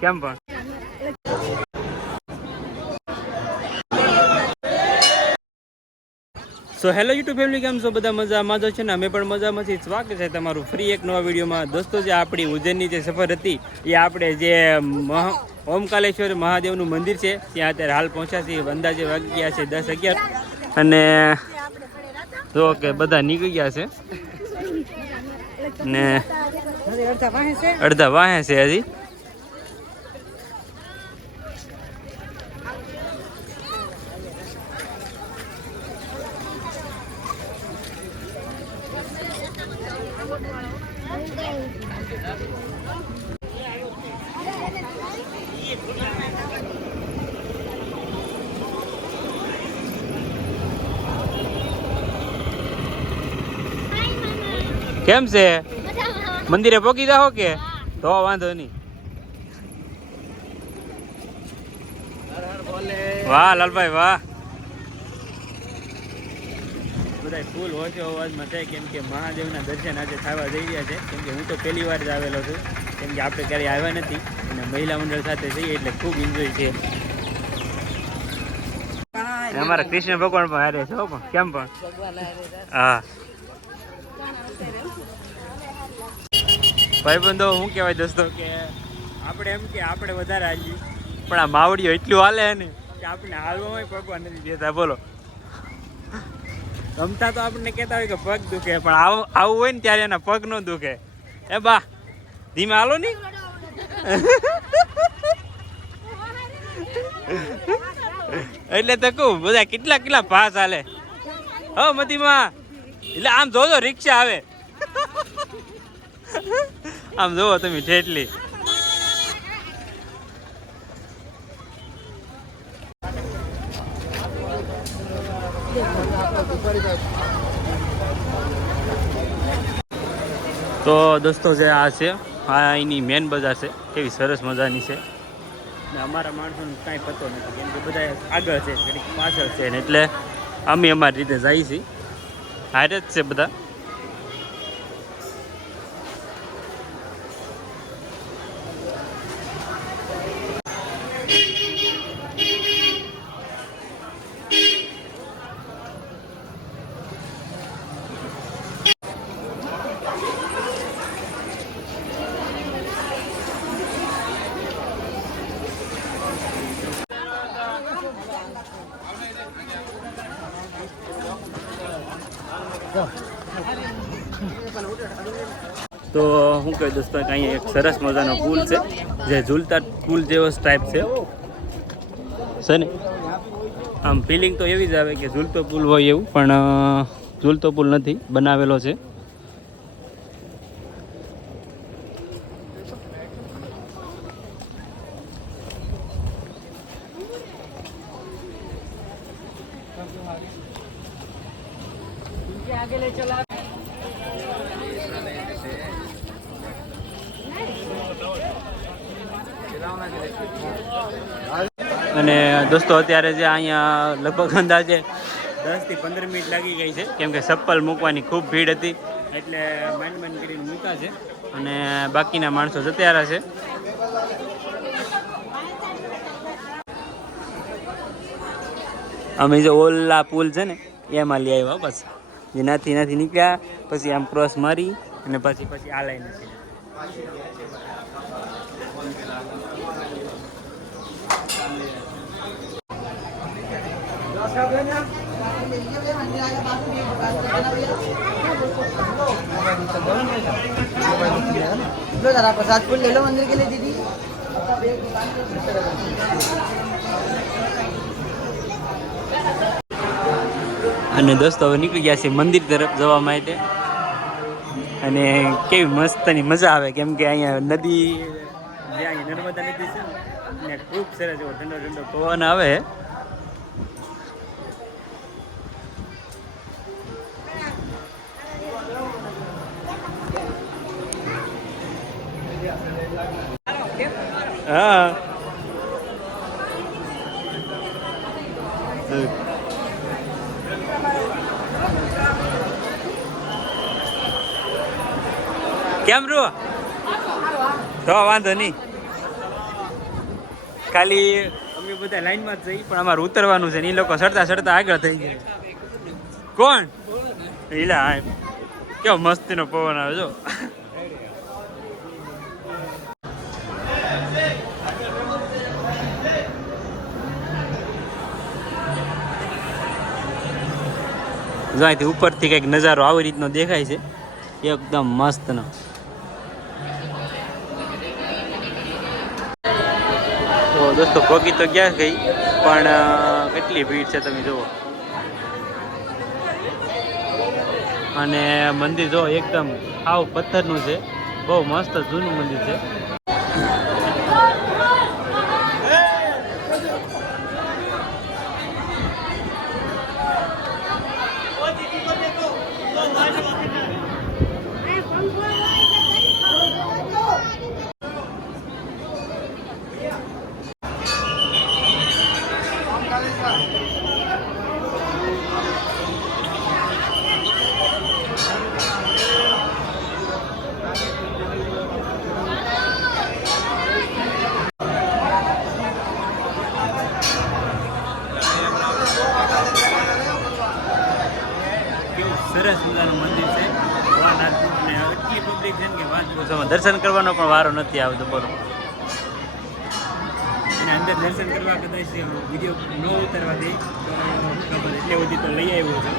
કેમ પણ so hello YouTube family, કેમ છો બધા? મજામાં જ છે ને? અમે પણ મજામાં છીએ. સ્વાગત છે તમારું ફ્રી એક નવા વિડીયોમાં. દોસ્તો, જે આપણી ઉજ્જૈનની જે સફર હતી એ આપણે જે ઓમકાલેશ્વર મહાદેવનું મંદિર છે ત્યાં અત્યારે હાલ પહોંચ્યા છીએ. અંદાજે વાગી ગયા છે 10-11 અને જો કે બધા નીકળી ગયા છે ને અડધા વાહે છે હજી. કેમ છે? મંદિરે પોકી જાઓ કે તો વાંધો નહીં. વાહ લાલભાઈ વાહ. બધા ફૂલ ઓછો અવાજમાં છે કેમ કે મહાદેવના દર્શન આજે થવા જઈ રહ્યા છે. કેમ કે હું તો પહેલી વાર જ આવેલો છું, કેમ કે આપણે ક્યારેય આવ્યા નથી અને મહિલા મંડળ સાથે જઈએ એટલે ખૂબ એન્જોય છે. અમારા કૃષ્ણ ભગવાન પણ હારે છે પણ કેમ પણ હા ભાઈબંધો. શું કહેવાય દોસ્તો કે આપણે એમ કે આપણે વધારે હાલીએ પણ આ માવડીઓ એટલું હાલે ને કે આપણે હાલવામાં ભગવાન નથી દેતા. બોલો, ગમતા તો આપણને કહેતા હોય કે પગ દુખે, પણ આવું હોય ને ત્યારે એના પગ ન દુખે. એ બા ધીમે હાલો ની. એટલે તો કહું બધા કેટલા પાસ હાલે. હો મધીમાં એટલે આમ જોજો રિક્ષા આવે. આમ જોવો તમે ઠેઠલી. તો દોસ્તો, જે આ છે આ એની મેન બજાર છે. કેવી સરસ મજાની છે ને અમારા માણસોને કાંઈ પતો નથી કેમ કે બધા આગળ છે, ઘડીક પાછળ છે ને એટલે અમે અમારી રીતે જઈએ છીએ. હારે જ છે બધા. તો શું કહે દોસ્તો કે અહીંયા એક સરસ મજાનો પુલ છે જે ઝૂલતા પુલ જેવો ટાઈપ છે ને. આમ ફિલિંગ તો એવી જ આવે કે ઝૂલતો પુલ હોય એવું, પણ ઝૂલતો પુલ નથી, બનાવેલો છે. અને દોસ્તો, અત્યારે જે અહીંયા લગભગ અંદાજે 10 થી 15 મિનિટ લાગી ગઈ છે કેમ કે ચપ્પલ મૂકવાની ખૂબ ભીડ હતી એટલે માંડ કરીને મૂકા છે અને બાકીના માણસો જતા રહ્યા છે. અમે જે ઓલા પુલ છે ને એમાં લઈ આવ્યા બસ. જેનાથી નીકળ્યા પછી આમ ક્રોસ મારી અને પછી આ લાઈન છે. लो जरा प्रसाद फूल ले लो मंदिर के लिए दीदी. અને દોસ્તો હવે નીકળી ગયા છે મંદિર તરફ જવા માટે. અને કેવી મસ્તની મજા આવે કેમ કે અહીંયા નદી, જે અહીંયા નર્મદા નદી છે ને ખૂબ સરસ એવો ઠંડો પવન આવે. હા કેમ રૂ તો વાંધો નહીં. ખાલી અમે બધા લાઈનમાં જ જઈ પણ અમારે ઉતરવાનું છે ને એ લોકો ચડતા ચડતા આગળ થઈ ગયા. કોણ ઈલા હા કેવો મસ્તીનો પવન આવે જો. જો અહીંથી ઉપરથી કંઈક નજારો આવી રીતનો દેખાય છે એકદમ મસ્તનો. તો દોસ્તો પગી તો ગયા ગઈ પણ કેટલી ભીડ છે તમે જુઓ. અને મંદિર જો એકદમ આવ પથ્થરનું છે, બહુ મસ્ત જૂનું મંદિર છે. સરસ મજાનું મંદિર છે ભોળાનાથનું અને એટલી પબ્લિક છે ને કે વાત પૂછો. દર્શન કરવાનો પણ વારો નથી આવતો બોલો. અને અંદર દર્શન કરવા કદાચ વિડીયો ન ઉતારવા દે તો ખબર એટલે બધી તો લઈ આવ્યો છે.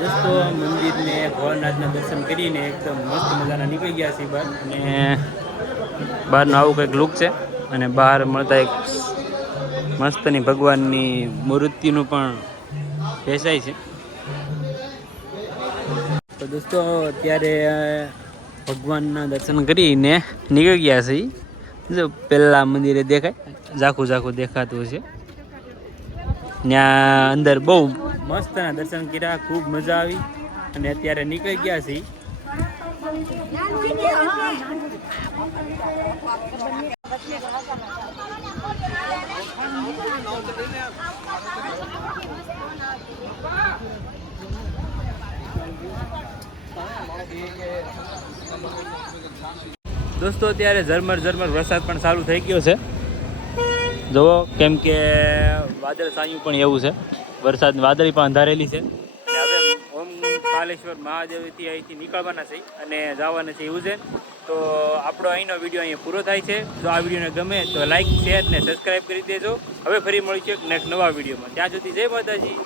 દોસ્તો મંદિરને ભોળાનાથના દર્શન કરીને એકદમ મસ્ત મજાના નીકળી ગયા છે બહાર. અને બહારનું આવું કંઈક લુક છે અને બહાર મળતા એક મસ્તની ભગવાનની મૂર્તિનું પણ વેચાય છે. તો દોસ્તો અત્યારે ભગવાનના દર્શન કરીને નીકળી ગયા છે. જો પહેલા મંદિરે દેખાય ઝાખું ઝાખું દેખાતું છે. ત્યાં અંદર બહુ મસ્તના દર્શન કર્યા, ખૂબ મજા આવી અને અત્યારે નીકળી ગયા છીએ. દોસ્તો અત્યારે ઝરમર ઝરમર વરસાદ પણ ચાલુ થઈ ગયો છે જુઓ, કેમ કે વાદળ છાયું પણ એવું છે. વરસાદ વાદળી પણ અંધારેલી છે. અને હવે ઓમકાલેશ્વર મહાદેવથી અહીંથી નીકળવાના છે અને જવાના છે ઉજ્જૈન. તો આપણો અહીંનો વિડીયો અહીંયા પૂરો થાય છે. જો આ વિડીયોને ગમે તો લાઇક, શેર ને સબસ્ક્રાઈબ કરી દેજો. હવે ફરી મળીશું એક નેક્સ્ટ નવા વિડીયોમાં. ત્યાં સુધી જય માતાજી.